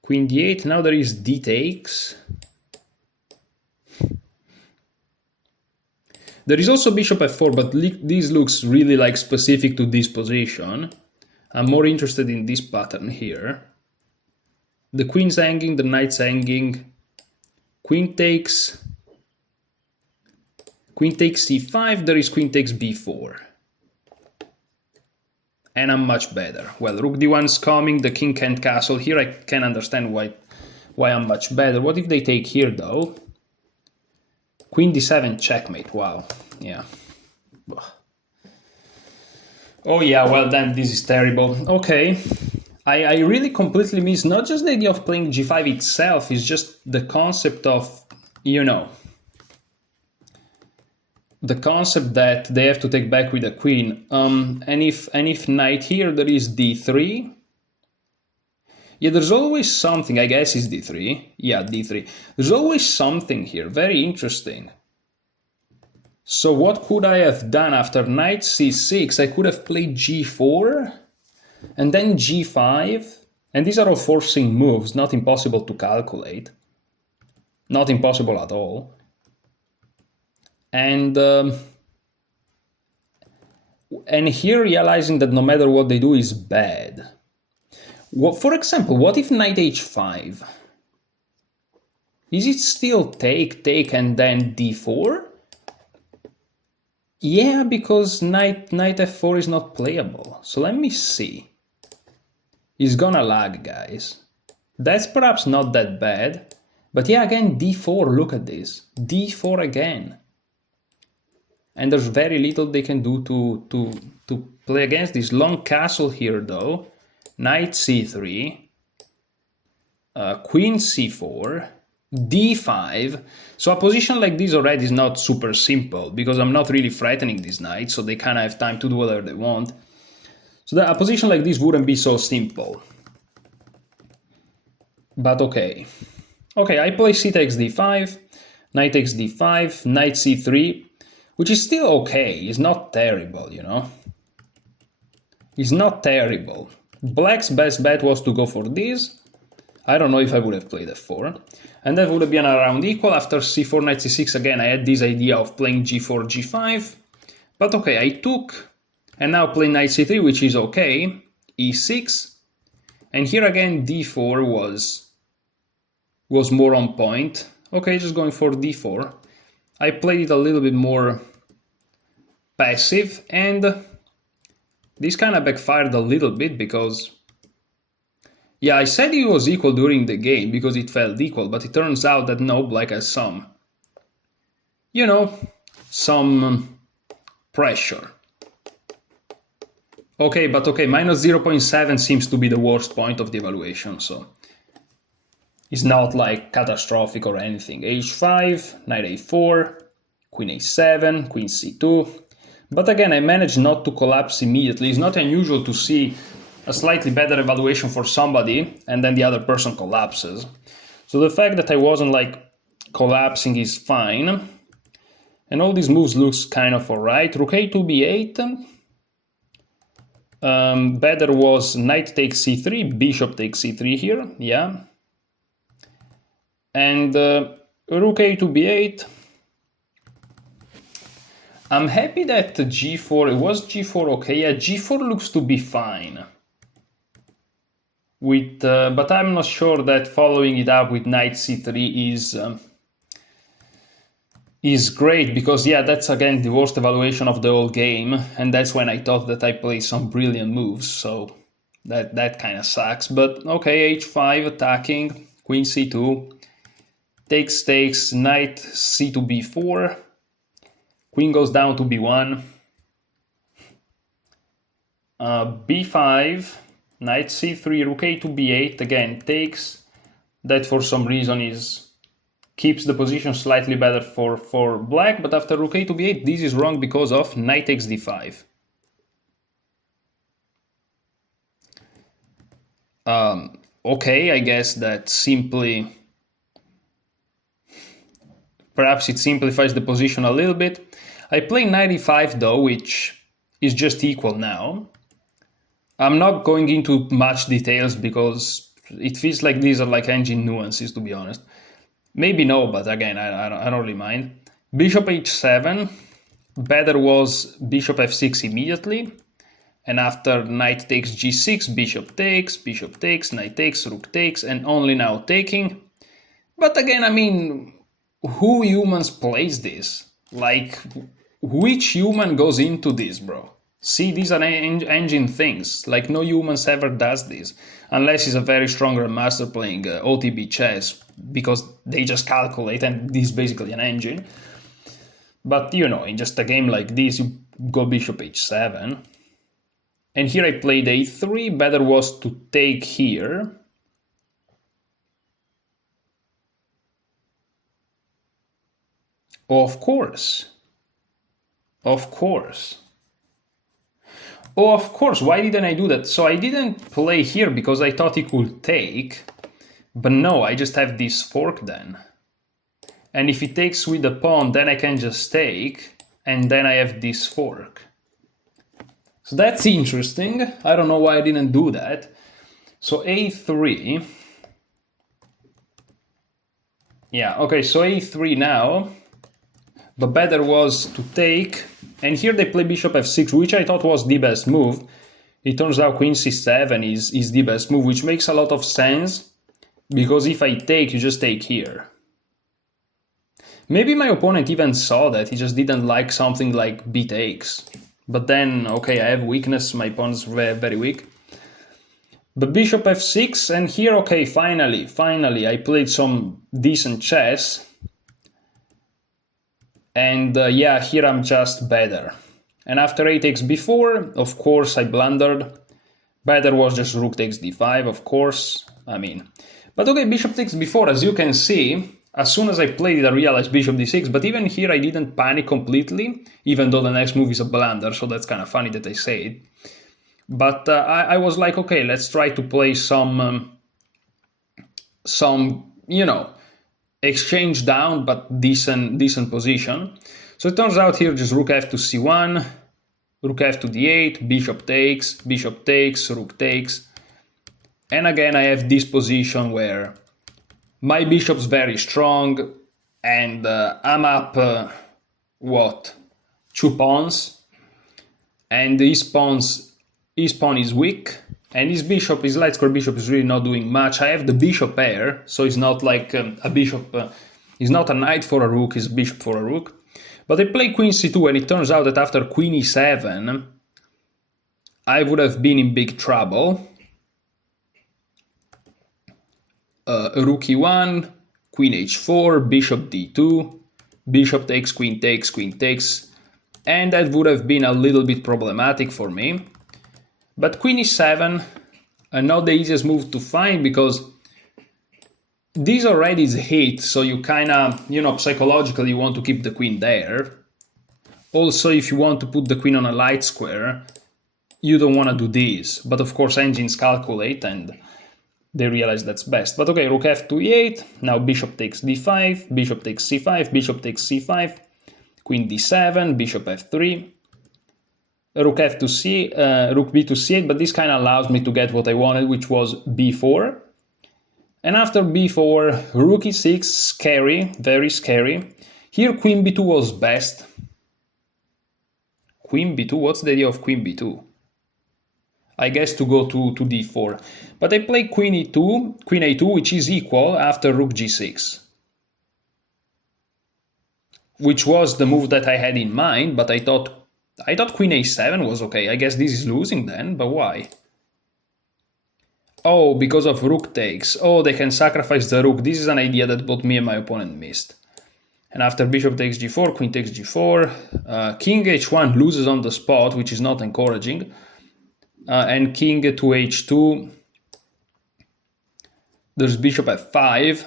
Queen d8, now there is d takes. There is also bishop f4, but this looks really like specific to this position. I'm more interested in this pattern here. The queen's hanging, the knight's hanging. Queen takes c5, there is queen takes b4. And I'm much better. Well, rook d1's coming, the king can't castle. Here I can understand why I'm much better. What if they take here, though? Queen d7, checkmate, wow. Yeah. Oh yeah, well then, this is terrible. Okay. I really completely miss not just the idea of playing g5 itself, it's just the concept of, you know, the concept that they have to take back with the queen. And if knight here, there is d3. Yeah, there's always something, I guess is d3. Yeah, d3. There's always something here, very interesting. So what could I have done after knight c6? I could have played g4 and then g5. And these are all forcing moves, not impossible to calculate. Not impossible at all. And here realizing that no matter what they do is bad. For example, what if knight h5? Is it still take, and then d4? Yeah, because knight f4 is not playable. So let me see. He's gonna lag, guys. That's perhaps not that bad. But yeah, again, d4, look at this. d4 again. And there's very little they can do to play against this. Long castle here, though. Knight c3. Queen c4. d5. So a position like this already is not super simple, because I'm not really threatening this knight, so they kind of have time to do whatever they want. So that a position like this wouldn't be so simple. But okay. Okay, I play c takes d5, knight takes d5, knight c3, which is still okay. It's not terrible, you know. It's not terrible. Black's best bet was to go for this. I don't know if I would have played f4. And that would have been around equal. After c4, knight c6, again, I had this idea of playing g4, g5. But okay, I took, and now play knight c3, which is okay. e6. And here again, d4 was more on point. Okay, just going for d4. I played it a little bit more passive, and this kind of backfired a little bit because... Yeah, I said it was equal during the game because it felt equal, but it turns out that no, Black has some, you know, some pressure. Okay, but okay, minus 0.7 seems to be the worst point of the evaluation, so it's not like catastrophic or anything. h5, knight a4, queen a7, queen c2. But again, I managed not to collapse immediately. It's not unusual to see a slightly better evaluation for somebody and then the other person collapses. So the fact that I wasn't like collapsing is fine. And all these moves looks kind of alright. Rook a2 b8. Better was knight takes c3, bishop takes c3 here, yeah. And rook a2 b8. I'm happy that g4, it was g4 okay, yeah, g4 looks to be fine. But I'm not sure that following it up with knight c3 is is great because, yeah, that's again the worst evaluation of the whole game, and that's when I thought that I played some brilliant moves, so that kind of sucks. But okay, h5 attacking, queen c2, takes, knight c2 b4, queen goes down to b1, b5, knight c3, rook a to b8, again takes, that for some reason keeps the position slightly better for black, but after rook a to b8 this is wrong because of knight takes d5. Okay, I guess that simply, perhaps it simplifies the position a little bit. I play knight e5 though, which is just equal now. I'm not going into much details because it feels like these are like engine nuances, to be honest. Maybe no, but again, I don't really mind. Bishop h7, better was bishop f6 immediately, and after knight takes g6, bishop takes, knight takes, rook takes, and only now taking. But again, I mean, who humans plays this? Like, which human goes into this, bro? See, these are engine things. Like, no humans ever does this. Unless he's a very strong grandmaster playing OTB chess, because they just calculate, and this is basically an engine. But, you know, in just a game like this, you go bishop h7. And here I played a3, better was to take here. Of course. Of course. Oh, of course, why didn't I do that? So I didn't play here because I thought he could take, but no, I just have this fork then. And if he takes with the pawn, then I can just take, and then I have this fork. So that's interesting. I don't know why I didn't do that. So a3. Yeah, okay, so a3 now. But better was to take. And here they play bishop f6, which I thought was the best move. It turns out queen c7 is the best move, which makes a lot of sense. Because if I take, you just take here. Maybe my opponent even saw that, he just didn't like something like b takes. But then, okay, I have weakness, my opponent's very weak. But bishop f6, and here, okay, finally, I played some decent chess. And yeah, here I'm just better. And after a takes b4, of course, I blundered. Better was just rook takes d5, of course, I mean. But okay, bishop takes b4, as you can see, as soon as I played it, I realized bishop d6, but even here I didn't panic completely, even though the next move is a blunder, so that's kind of funny that I say it. But I was like, okay, let's try to play some, you know, exchange down, but decent position. So it turns out here just rook f to c1, rook f to d8, bishop takes, rook takes. And again, I have this position where my bishop's very strong, and I'm up, what, 2 pawns, and his pawn is weak, and his bishop, his light square bishop is really not doing much. I have the bishop pair, so it's not like a bishop, it's not a knight for a rook, it's a bishop for a rook. But I play queen c2, and it turns out that after queen e7, I would have been in big trouble. Rook e1, queen h4, bishop d2, bishop takes, and that would have been a little bit problematic for me. But queen e7, not the easiest move to find, because this already is hit, so you kinda, you know, psychologically you want to keep the queen there. Also, if you want to put the queen on a light square, you don't want to do this. But of course engines calculate and they realize that's best. But okay, rook f to e8, now bishop takes d5, bishop takes c5, bishop takes c5, queen d7, bishop f3, rook f to c, rook b to c8, but this kind of allows me to get what I wanted, which was b4. And after b4, rook e6, scary, very scary. Here queen b2 was best. Queen b2, what's the idea of queen b2? I guess to go to d4. But I play queen e2, queen a2, which is equal after rook g6. which was the move that I had in mind, but I thought queen a7 was okay. I guess this is losing then, but why? Oh, because of rook takes. Oh, they can sacrifice the rook. This is an idea that both me and my opponent missed. And after bishop takes g4, queen takes g4, king h1 loses on the spot, which is not encouraging. And king to h2, there's bishop f5,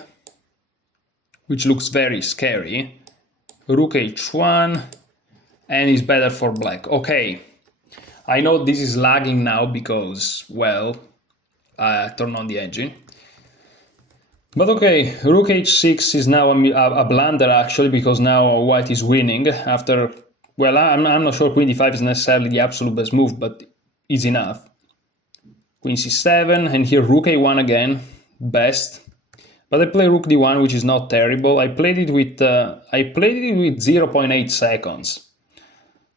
which looks very scary. Rook h1, and is better for black. Okay, I know this is lagging now because, well, I turn on the engine. But okay, rook h6 is now a blunder actually, because now white is winning after, well, I'm not sure queen d5 is necessarily the absolute best move, but it's enough. Queen c7, and here rook a1 again, best. But I play rook d1, which is not terrible. I played it with 0.8 seconds,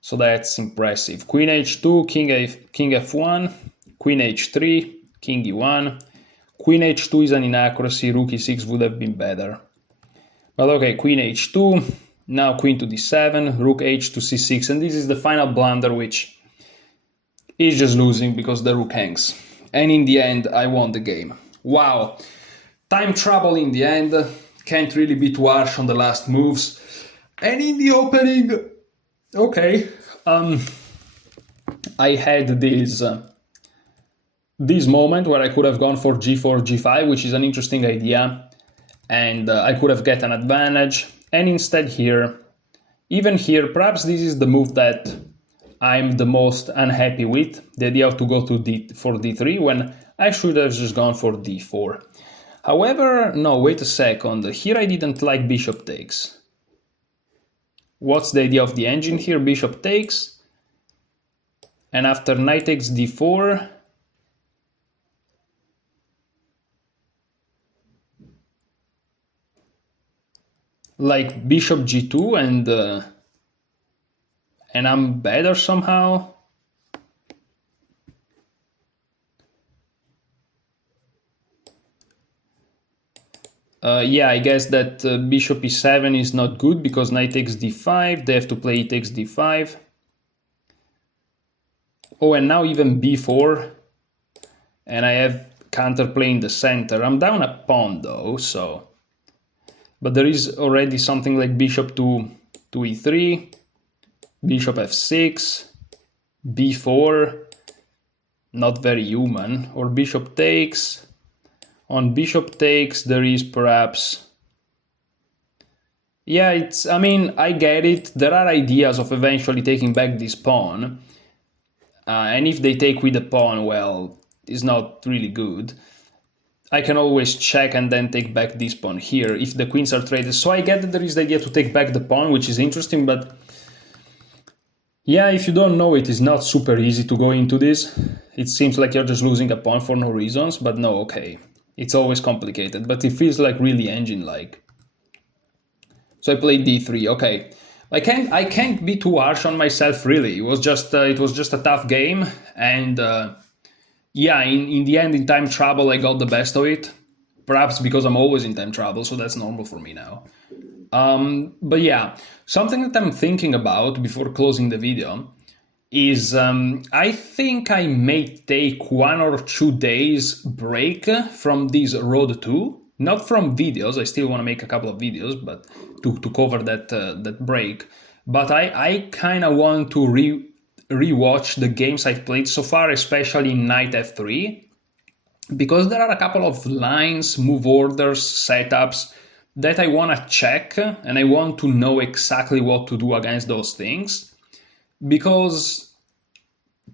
so that's impressive. Queen h2, king f1, queen h3, king e1. Queen h2 is an inaccuracy, rook e6 would have been better. But okay, queen h2, now queen to d7, rook h to c6, and this is the final blunder, which is just losing because the rook hangs. And in the end, I won the game. Wow, time trouble in the end, can't really be too harsh on the last moves. And in the opening, okay, I had this moment where I could have gone for g4, g5, which is an interesting idea, and I could have get an advantage. And instead here, even here, perhaps this is the move that I'm the most unhappy with, the idea of to go to for d3 when I should have just gone for d4. However, no, wait a second, here I didn't like bishop takes. What's the idea of the engine here? Bishop takes, and after knight takes d4, like bishop g2, and I'm better somehow. Yeah, I guess that bishop e7 is not good because knight takes d5, they have to play e takes d5. Oh, and now even b4, and I have counterplay in the center. I'm down a pawn though, so... But there is already something like bishop to e3, bishop f6, b4, not very human, or bishop takes. On bishop takes, there is perhaps... Yeah, I mean, I get it. There are ideas of eventually taking back this pawn. And if they take with the pawn, well, it's not really good. I can always check and then take back this pawn here if the queens are traded. So I get that there is the idea to take back the pawn, which is interesting, but... Yeah, if you don't know, it is not super easy to go into this. It seems like you're just losing a pawn for no reasons, but no, okay. It's always complicated, but it feels like really engine-like. So I played d3, okay. I can't be too harsh on myself, really. It was just a tough game, and yeah, in the end, in time trouble, I got the best of it. Perhaps because I'm always in time trouble, so that's normal for me now. But yeah, something that I'm thinking about before closing the video is I think I may take 1 or 2 days break from this Road 2. Not from videos, I still want to make a couple of videos, but to cover that break. But I kind of want to rewatch the games I've played so far, especially knight f3, because there are a couple of lines, move orders, setups that I want to check, and I want to know exactly what to do against those things. Because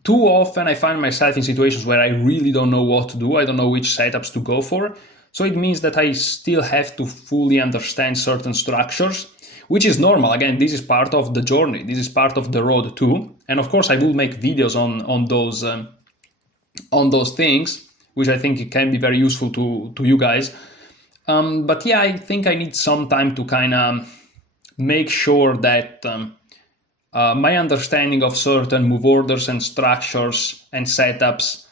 too often I find myself in situations where I really don't know what to do, I don't know which setups to go for, so it means that I still have to fully understand certain structures, which is normal. Again, this is part of the journey, this is part of the road too, and of course I will make videos on those things, which I think it can be very useful to you guys. But yeah, I think I need some time to kind of make sure that my understanding of certain move orders and structures and setups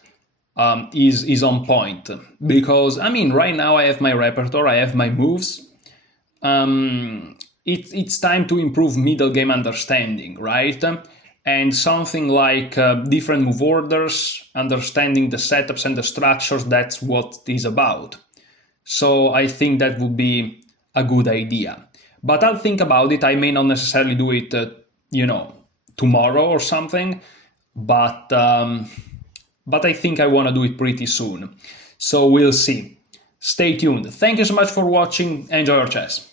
is on point. Because, I mean, right now I have my repertoire, I have my moves. it's time to improve middle game understanding, right? And something like different move orders, understanding the setups and the structures, that's what it is about. So I think that would be a good idea. But I'll think about it. I may not necessarily do it, tomorrow or something, but I think I want to do it pretty soon. So we'll see. Stay tuned. Thank you so much for watching. Enjoy your chess.